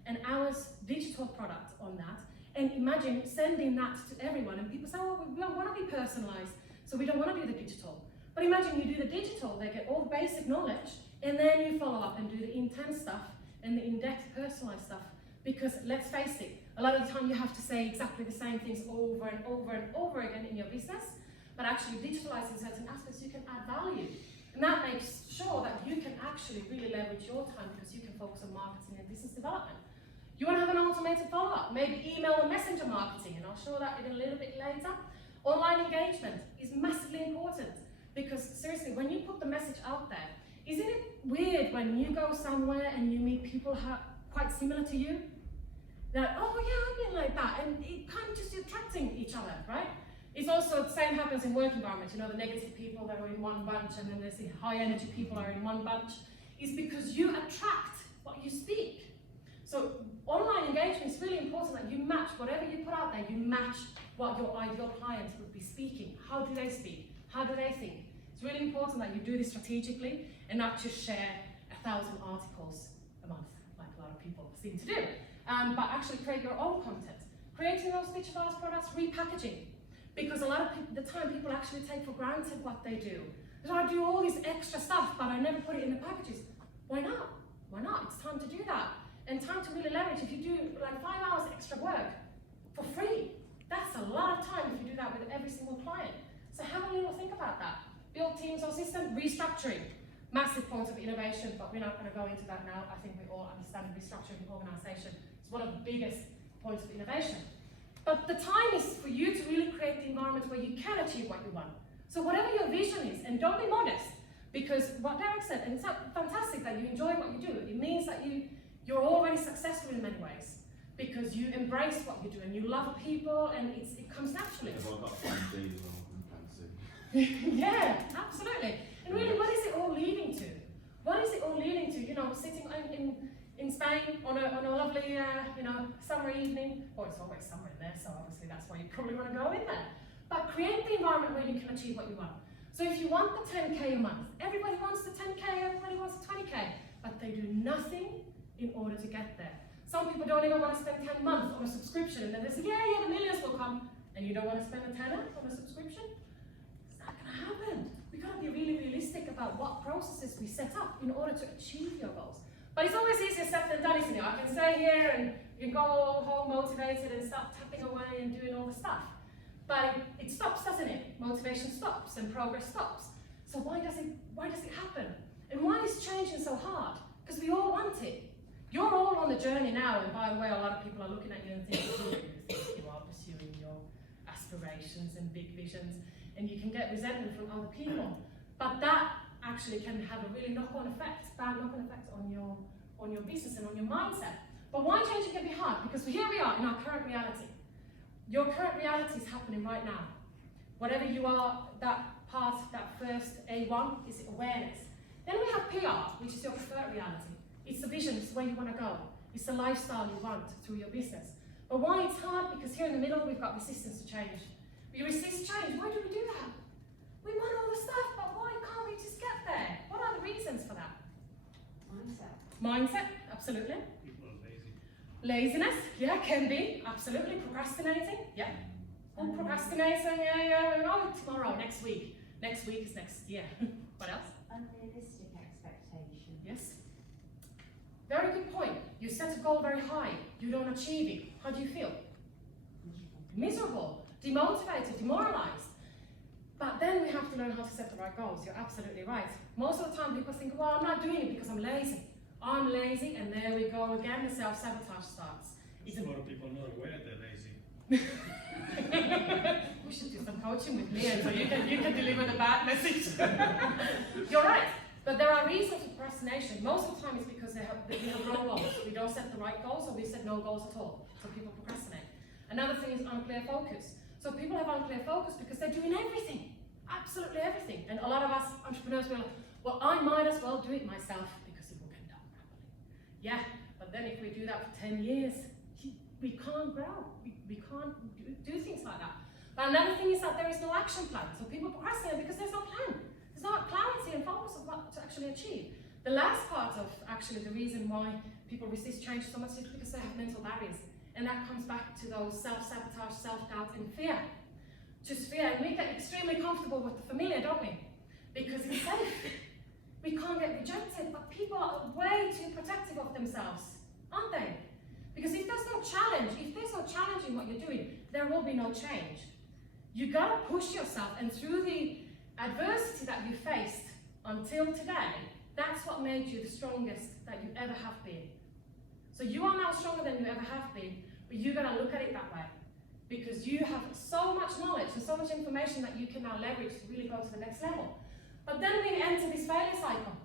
an hour's digital product on that, and imagine sending that to everyone, and people say, oh, we don't want to be personalized, so we don't want to do the digital. But imagine you do the digital, they get all the basic knowledge, and then you follow up and do the intense stuff and the in-depth personalized stuff. Because let's face it, a lot of the time you have to say exactly the same things over and over and over again in your business, but actually digitalizing certain aspects, you can add value. And that makes sure that you can actually really leverage your time because you can focus on marketing and business development. You want to have an automated follow-up, maybe email and messenger marketing, and I'll show that in a little bit later. Online engagement is massively important because seriously, when you put the message out there, isn't it weird when you go somewhere and you meet people quite similar to you? They're like, oh yeah, I've been like that, and it kind of just attracting each other, right? It's also the same happens in work environments. You know, the negative people that are in one bunch, and then there's the high energy people are in one bunch. Is because you attract what you speak. So online engagement is really important that you match whatever you put out there. You match what your ideal client would be speaking. How do they speak? How do they think? It's really important that you do this strategically and not just share 1,000 articles a month, like a lot of people seem to do. But actually create your own content. Creating those digitalized products, repackaging. Because a lot of the time people actually take for granted what they do. So I do all this extra stuff, but I never put it in the packages. Why not? Why not? It's time to do that. And time to really leverage. If you do like 5 hours extra work for free, that's a lot of time if you do that with every single client. So have a little think about that. Build teams or system, restructuring. Massive point of innovation, but we're not going to go into that now. I think we all understand restructuring the organization. It's one of the biggest points of innovation. But the time is for you to really create the environment where you can achieve what you want. So whatever your vision is, and don't be modest, because what Derek said, and it's fantastic that you enjoy what you do, it means that you're already successful in many ways. because you embrace what you do and you love people and it comes naturally. I've got plan D as well, and plan C. Yeah, absolutely. And really, what is it all leading to? What is it all leading to? You know, sitting in Spain on a lovely, summer evening. Well, it's always summer in there, so obviously that's why you probably want to go in there. But create the environment where you can achieve what you want. So if you want the 10K a month, everybody wants the 10K, everybody wants the 20K, but they do nothing in order to get there. Some people don't even want to spend 10 months on a subscription, and then they say, yeah, the millions will come, and you don't want to spend a tenner on a subscription? It's not going to happen. We've got to be really realistic about what processes we set up in order to achieve your goals. But it's always easier said than done, isn't it? I can stay here and you can go home motivated and start tapping away and doing all the stuff. But it stops, doesn't it? Motivation stops and progress stops. So why does it happen? And why is changing so hard? Because we all want it. You're all on the journey now, and by the way, a lot of people are looking at you and thinking, you are pursuing your aspirations and big visions, and you can get resentment from other people. But that actually can have a really knock-on effect, bad knock-on effect on your business and on your mindset. But why changing can be hard? Because here we are in our current reality. Your current reality is happening right now. Whatever you are, that part, that first A1 is awareness. Then we have PR, which is your preferred reality. It's the vision, it's where you want to go. It's the lifestyle you want through your business. But why it's hard? Because here in the middle, we've got resistance to change. We resist change. Why do we do that? We want all the stuff, but why can't we just get there? What are the reasons for that? Mindset, absolutely. People are lazy. Laziness, yeah, can be, absolutely. Procrastinating, yeah. Oh, procrastinating, yeah. Oh, tomorrow, next week. Next week is next year. What else? Unrealistic expectation. Yes. Very good point. You set a goal very high, you don't achieve it. How do you feel? Miserable, demotivated, demoralized. But then we have to learn how to set the right goals. You're absolutely right. Most of the time people think, well, I'm not doing it because I'm lazy. I'm lazy, and there we go again, the self-sabotage starts. A lot of people not aware they're lazy. We should do some coaching with me, and so you can deliver the bad message. You're right, but there are reasons for procrastination. Most of the time it's because we have wrong goals. We don't set the right goals, or we set no goals at all. So people procrastinate. Another thing is unclear focus. So people have unclear focus because they're doing everything, absolutely everything. And a lot of us entrepreneurs will, well, I might as well do it myself because it will get done properly. Yeah, but then if we do that for 10 years, we can't grow. We can't do things like that. But another thing is that there is no action plan. So people procrastinate because there's no plan. There's no clarity and focus of what to actually achieve. The last part of actually the reason why people resist change so much is because they have mental barriers. And that comes back to those self-sabotage, self-doubt, and fear. Just fear. And we get extremely comfortable with the familiar, don't we? Because it's safe. We can't get rejected, but people are way too protective of themselves, aren't they? Because if there's no challenge, if there's no challenge in what you're doing, there will be no change. You gotta push yourself, and through the adversity that you faced until today, that's what made you the strongest that you ever have been. So you are now stronger than you ever have been, but you gotta look at it that way. Because you have so much knowledge and so much information that you can now leverage to really go to the next level. But then we enter this failure cycle.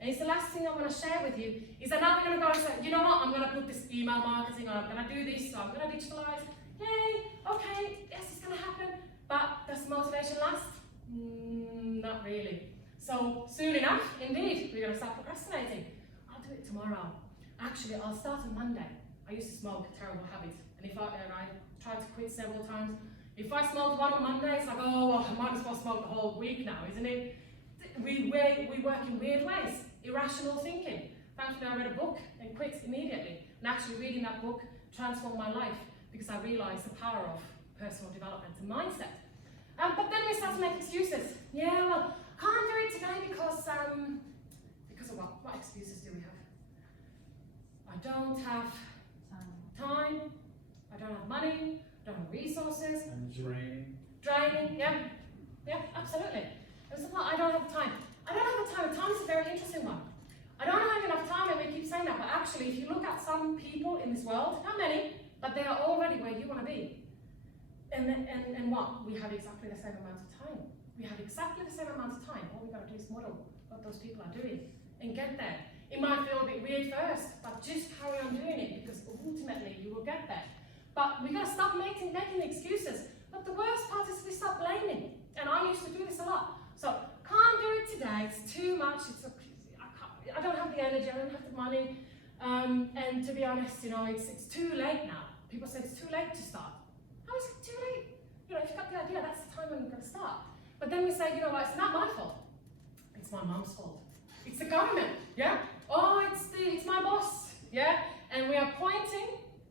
And it's the last thing I want to share with you, is that now we're going to go and say, you know what, I'm going to put this email marketing on, I'm going to do this, so I'm going to digitalize. Yay, okay, yes, it's going to happen. But does motivation last? Not really. So soon enough, indeed, we're going to start procrastinating. I'll do it tomorrow. Actually, I'll start on Monday. I used to smoke, a terrible habit. And I tried to quit several times. If I smoked one on Monday, it's like, oh, well, I might as well smoke the whole week now, isn't it? We work in weird ways, irrational thinking. Thankfully, I read a book and quit immediately. And actually reading that book transformed my life because I realized the power of personal development and mindset. But then we start to make excuses. Yeah, well, can't do it today because of what? What excuses do we have? I don't have time, I don't have money, I don't have resources. And Draining, yeah, absolutely. And so, I don't have time. I don't have the time. Time is a very interesting one. I don't have enough time, and we keep saying that, but actually, if you look at some people in this world, not many, but they are already where you want to be. And what? We have exactly the same amount of time. We have exactly the same amount of time. All we've got to do is model what those people are doing and get there. It might feel a bit weird first, but just carry on doing it because, ultimately you will get there. But we gotta stop making excuses. But the worst part is we stop blaming. And I used to do this a lot. So, can't do it today, it's too much, I don't have the energy, I don't have the money. And to be honest, you know, it's too late now. People say it's too late to start. How is it too late? You know, if you've got the idea, that's the time when you're going to start. But then we say, you know what, it's not my fault. It's my mum's fault. It's the government, yeah? Oh, it's my boss, yeah? And we are pointing,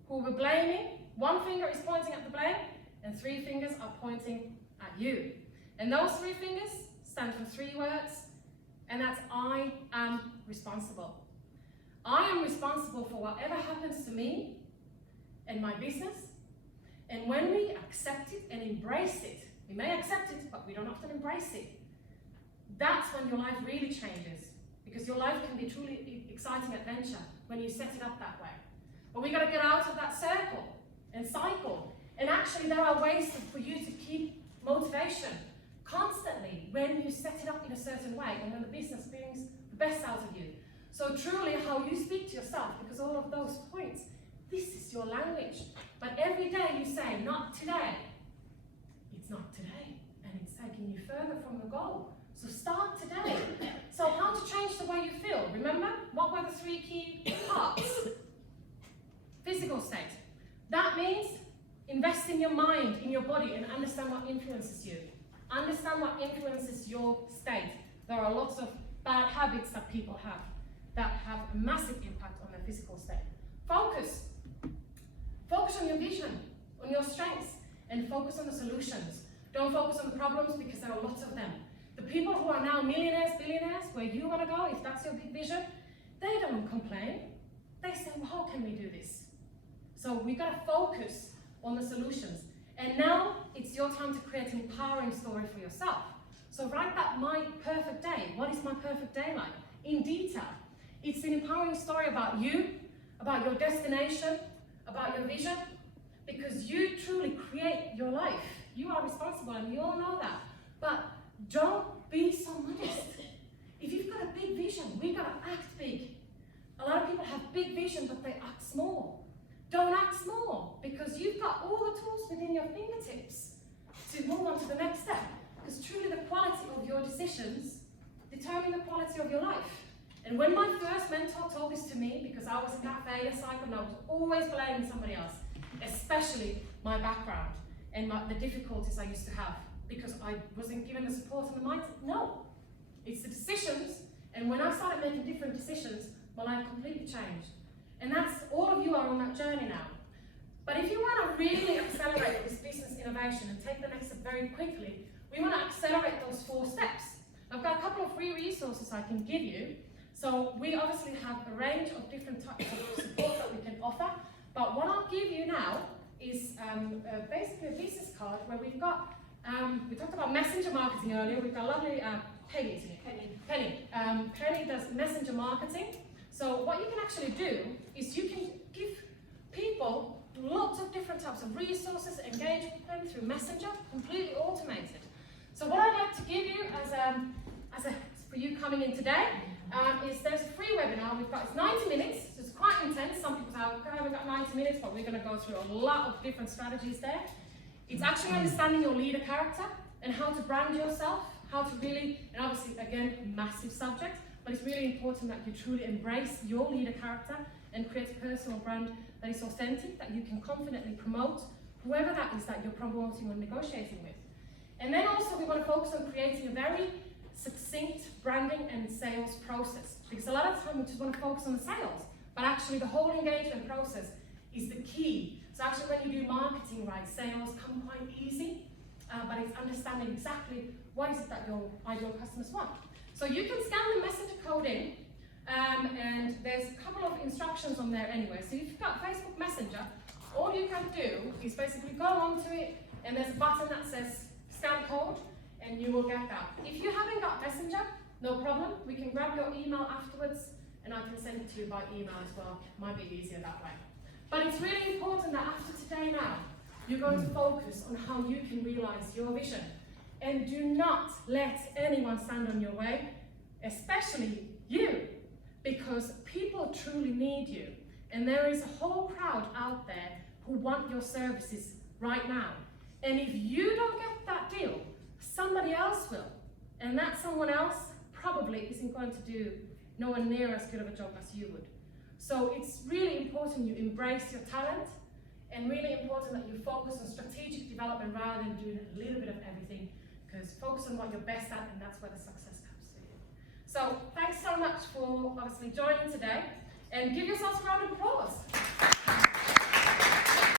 who we're blaming. One finger is pointing at the blame, and 3 fingers are pointing at you. And those 3 fingers stand for 3 words, and that's I am responsible. I am responsible for whatever happens to me and my business. And when we accept it and embrace it, we may accept it, but we don't often embrace it. That's when your life really changes, because your life can be truly exciting adventure when you set it up that way. But we got to get out of that circle and cycle. And actually, there are ways for you to keep motivation constantly when you set it up in a certain way and when the business brings the best out of you. So truly, how you speak to yourself, because all of those points, this is your language. But every day you say, not today. It's not today, and it's taking you further from the goal. So start today. So how to change the way you feel? Remember, what were the 3 key parts? Physical state. That means invest in your mind, in your body, and understand what influences you. Understand what influences your state. There are lots of bad habits that people have that have a massive impact on their physical state. Focus. Focus on your vision, on your strengths, and focus on the solutions. Don't focus on the problems, because there are lots of them. The people who are now millionaires, billionaires, where you want to go, if that's your big vision, they don't complain. They say, well, how can we do this? So we've got to focus on the solutions. And now it's your time to create an empowering story for yourself. So write that my perfect day. What is my perfect day like? In detail. It's an empowering story about you, about your destination, about your vision, because you truly create your life. You are responsible, and you all know that. But don't be so modest. If you've got a big vision, we've got to act big. A lot of people have big vision, but they act small. Don't act small, because you've got all the tools within your fingertips to move on to the next step. Because truly the quality of your decisions determine the quality of your life. And when my first mentor told this to me, because I was in that failure cycle and I was always blaming somebody else, especially my background and the difficulties I used to have, because I wasn't given the support and the mindset. No, it's the decisions. And when I started making different decisions, my life completely changed. And that's, all of you are on that journey now. But if you want to really accelerate this business innovation and take the next step very quickly, we want to accelerate those 4 steps. I've got a couple of free resources I can give you. So we obviously have a range of different types of support that we can offer. But what I'll give you now is basically a business card where we've got, we talked about messenger marketing earlier. We've got lovely Penny, isn't it? Penny. Penny does messenger marketing. So what you can actually do is you can give people lots of different types of resources, engage with them through Messenger, completely automated. So what I'd like to give you for you coming in today is there's a free webinar we've got. It's 90 minutes, so it's quite intense. Some people say, I haven't got 90 minutes, but we're going to go through a lot of different strategies there. It's actually understanding your leader character and how to brand yourself, how to really, and obviously, again, massive subject, but it's really important that you truly embrace your leader character and create a personal brand that is authentic, that you can confidently promote, whoever that is that you're promoting or negotiating with. And then also we want to focus on creating a very succinct branding and sales process, because a lot of time we just want to focus on the sales, but actually the whole engagement process is the key. So actually when you do marketing right, sales come quite easy, but it's understanding exactly what is it that your ideal customers want. So you can scan the messenger code in, and there's a couple of instructions on there anyway. So if you've got Facebook Messenger, all you can do is basically go onto it, and there's a button that says scan code, and you will get that. If you haven't got Messenger, no problem. We can grab your email afterwards, and I can send it to you by email as well. Might be easier that way. But it's really important that after today now, you're going to focus on how you can realize your vision. And do not let anyone stand on your way, especially you, because people truly need you. And there is a whole crowd out there who want your services right now. And if you don't get that deal, somebody else will. And that someone else probably isn't going to do nowhere near as good of a job as you would. So it's really important you embrace your talent, and really important that you focus on strategic development rather than doing a little bit of everything, because focus on what you're best at, and that's where the success comes to you. So thanks so much for obviously joining today, and give yourselves a round of applause.